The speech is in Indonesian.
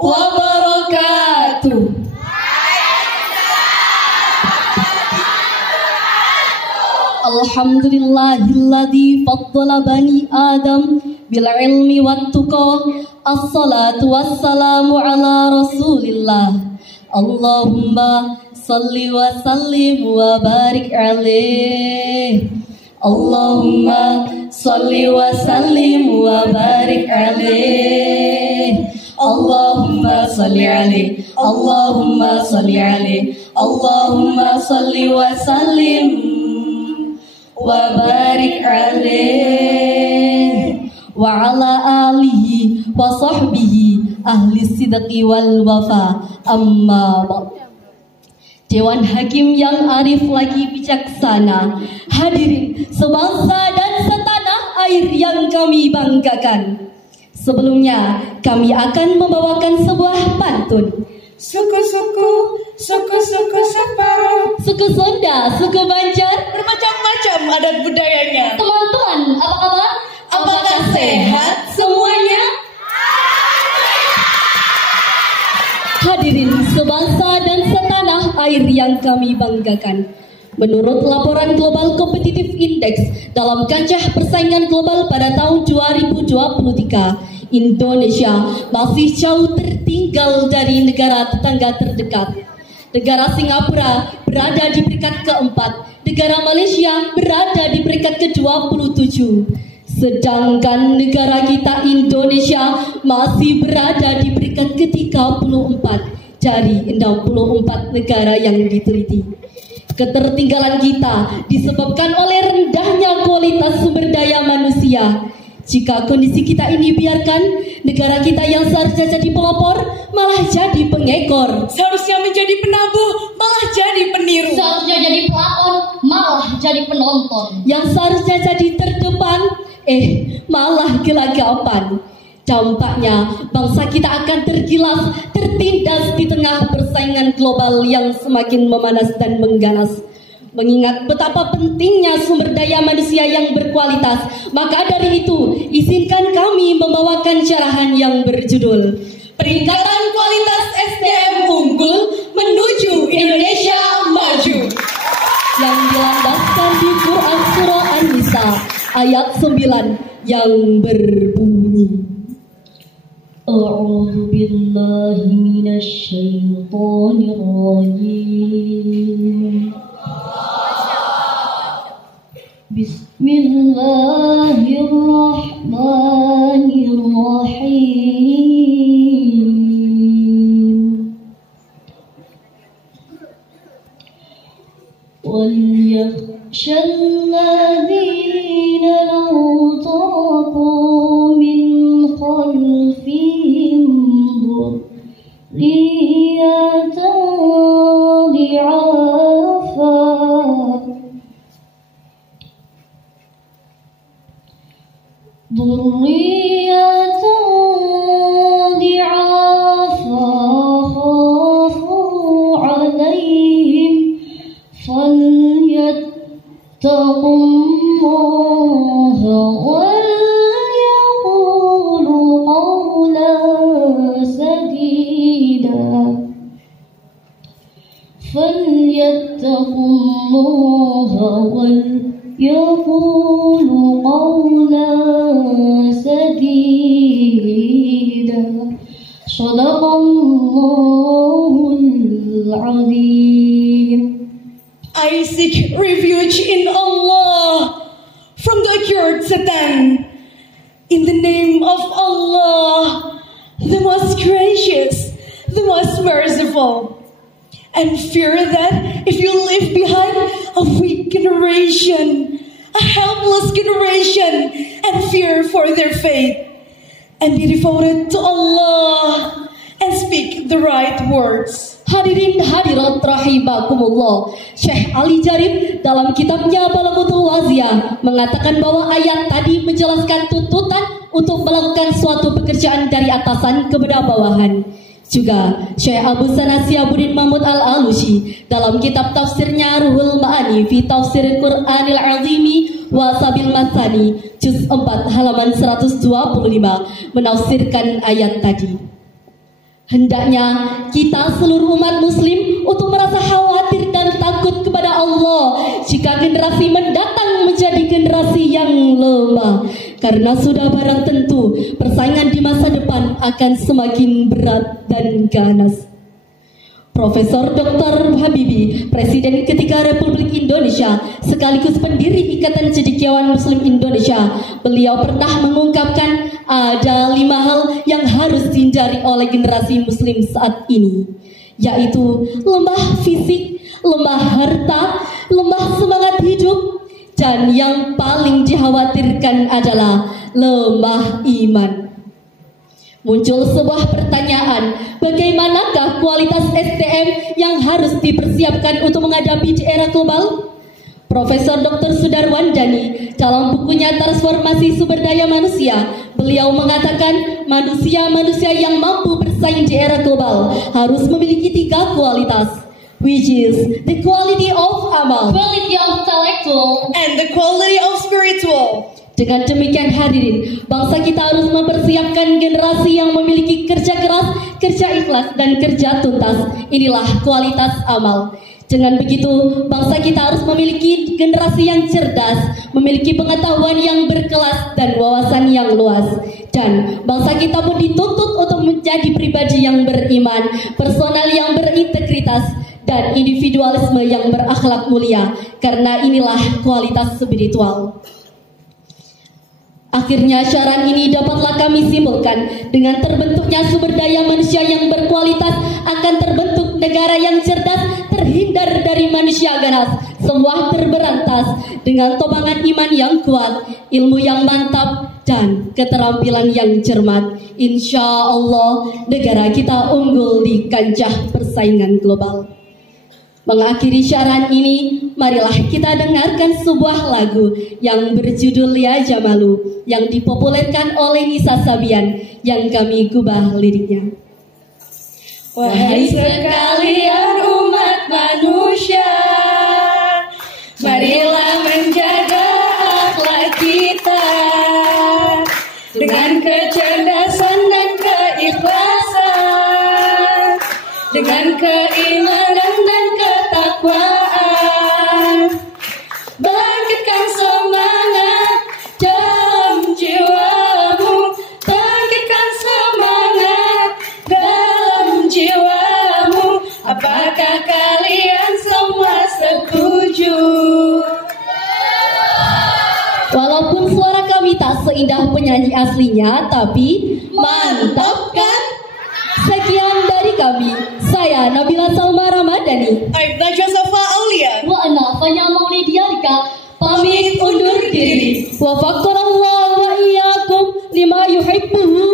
wabarakatuh. Alhamdulillahilladzi faddala bani Adam bil ilmi wat tuqa. Assalatu wassalamu ala Rasulillah. Allahumma salli wa sallim wa barik alaih. Allahumma salli wa sallim wa barik alaih. Allahumma salli alaih. Allahumma salli alaih. Allahumma salli wa sallim wa barik alaih wa ala alihi wa sahbihi ahli sidqi wal wafa. Amma ba'd. Dewan Hakim yang arif lagi bijaksana, hadirin sebangsa dan setanah air yang kami banggakan. Sebelumnya kami akan membawakan sebuah pantun. Suku-suku, suku-suku separuh, Suku Sunda, suku Banjar, bermacam-macam adat budayanya. teman-teman, apa kabar? Apakah sehat semuanya? Hadirin sebangsa dan setanah air yang kami banggakan. Menurut laporan Global Competitive Index dalam kancah persaingan global pada tahun 2023, Indonesia masih jauh tertinggal dari negara tetangga terdekat. Negara Singapura berada di peringkat keempat, negara Malaysia berada di peringkat ke-27. Sedangkan negara kita Indonesia masih berada di peringkat ke-34 dari 64 negara yang diteliti. Ketertinggalan kita disebabkan oleh rendahnya kualitas sumber daya manusia. Jika kondisi kita ini biarkan, negara kita yang seharusnya jadi pelopor malah jadi pengekor. Seharusnya menjadi penabuh, malah jadi peniru. Seharusnya jadi pelakon, malah jadi penonton. Yang seharusnya jadi terdepan, malah gelagapan. Dampaknya bangsa kita akan tergilas, tertindas di tengah persaingan global yang semakin memanas dan mengganas. Mengingat betapa pentingnya sumber daya manusia yang berkualitas, maka dari itu izinkan kami membawakan syarahan yang berjudul Peningkatan kualitas SDM unggul menuju Indonesia maju, yang dilandaskan di Quran Surah An-Nisa ayat 9 yang berbunyi, A'udzu billahi minasy syaithanir rajim. Bismillahirrahmanirrahim. وَلْيَخْشَ الَّذِينَ لَوْ تَرَكُوا مِنْ خَلْفِهِمْ ذُرِّيَّةً ضعافا خافوا عليهم فليتقوا الله وليقولوا قولا سديدا. فليتقوا الله وليقولوا قولا سديدا. صدق الله العظيم. I seek refuge in Allah from the accursed Satan. In the name of Allah, the most gracious, the most merciful. And fear that if you leave behind a weak generation, a helpless generation, and fear for their faith, and be devoted to Allah and speak the right words. Hadirin hadirat rahimakumullah, Syekh Ali Jarib dalam kitabnya Balaghatul Waziyah mengatakan bahwa ayat tadi menjelaskan tuntutan untuk melakukan suatu pekerjaan dari atasan kepada bawahan. Juga Syekh Abu Sanas Syihabuddin Mahmud Al-Alusi dalam kitab tafsirnya Ruhul Ma'ani fi Tafsir Qur'anil Azimi wa Sabil Masani juz 4 halaman 125 menafsirkan ayat tadi. Hendaknya kita seluruh umat muslim untuk merasa khawatir dan takut kepada Allah jika generasi mendatang menjadi generasi yang lemah. Karena sudah barang tentu persaingan di masa depan akan semakin berat dan ganas. Profesor Dr. Habibie, Presiden ketiga Republik Indonesia, sekaligus pendiri Ikatan Cendekiawan Muslim Indonesia, beliau pernah mengungkapkan ada 5 hal yang harus dihindari oleh generasi Muslim saat ini, yaitu lemah fisik, lemah harta, lemah semangat hidup, dan yang paling dikhawatirkan adalah lemah iman. Muncul sebuah pertanyaan, bagaimanakah kualitas SDM yang harus dipersiapkan untuk menghadapi di era global? Profesor Dr. Sudarwan Dhani dalam bukunya Transformasi Sumber Daya Manusia, beliau mengatakan manusia-manusia yang mampu bersaing di era global harus memiliki 3 kualitas, which is the quality of amal, quality of intellectual, and the quality of spiritual. Dengan demikian hadirin, bangsa kita harus mempersiapkan generasi yang memiliki kerja keras, kerja ikhlas, dan kerja tuntas. Inilah kualitas amal. Dengan begitu, bangsa kita harus memiliki generasi yang cerdas, memiliki pengetahuan yang berkelas dan wawasan yang luas. Dan bangsa kita pun dituntut untuk menjadi pribadi yang beriman, personal yang berintegritas, dan individualisme yang berakhlak mulia. Karena inilah kualitas spiritual. Akhirnya syarat ini dapatlah kami simpulkan, dengan terbentuknya sumber daya manusia yang berkualitas akan terbentuk negara yang cerdas, terhindar dari manusia ganas, semua terberantas dengan topangan iman yang kuat, ilmu yang mantap, dan keterampilan yang cermat. Insya Allah negara kita unggul di kancah persaingan global. Mengakhiri syarat ini, marilah kita dengarkan sebuah lagu yang berjudul Ya Jamalu yang dipopulerkan oleh Nisa Sabian yang kami gubah liriknya. Wahai sekalian umat manusia, marilah menjaga akhlak kita dengan kecerdasan dan keikhlasan, dengan keimanan dan ketakwaan. Bangkitkan semangat dalam jiwamu, bangkitkan semangat dalam jiwamu. Apakah kalian semua setuju? Walaupun suara kami tak seindah penyanyi aslinya, tapi mantap kan? Sekian dari kami. Saya Nabila Salma Ramadhani. I'm Najwa Safa Aulia. wa ana Fanya Maulidia Rika, Pamit undur diri. Wa faqqarallahu wa iyyakum lima yuhibbuhu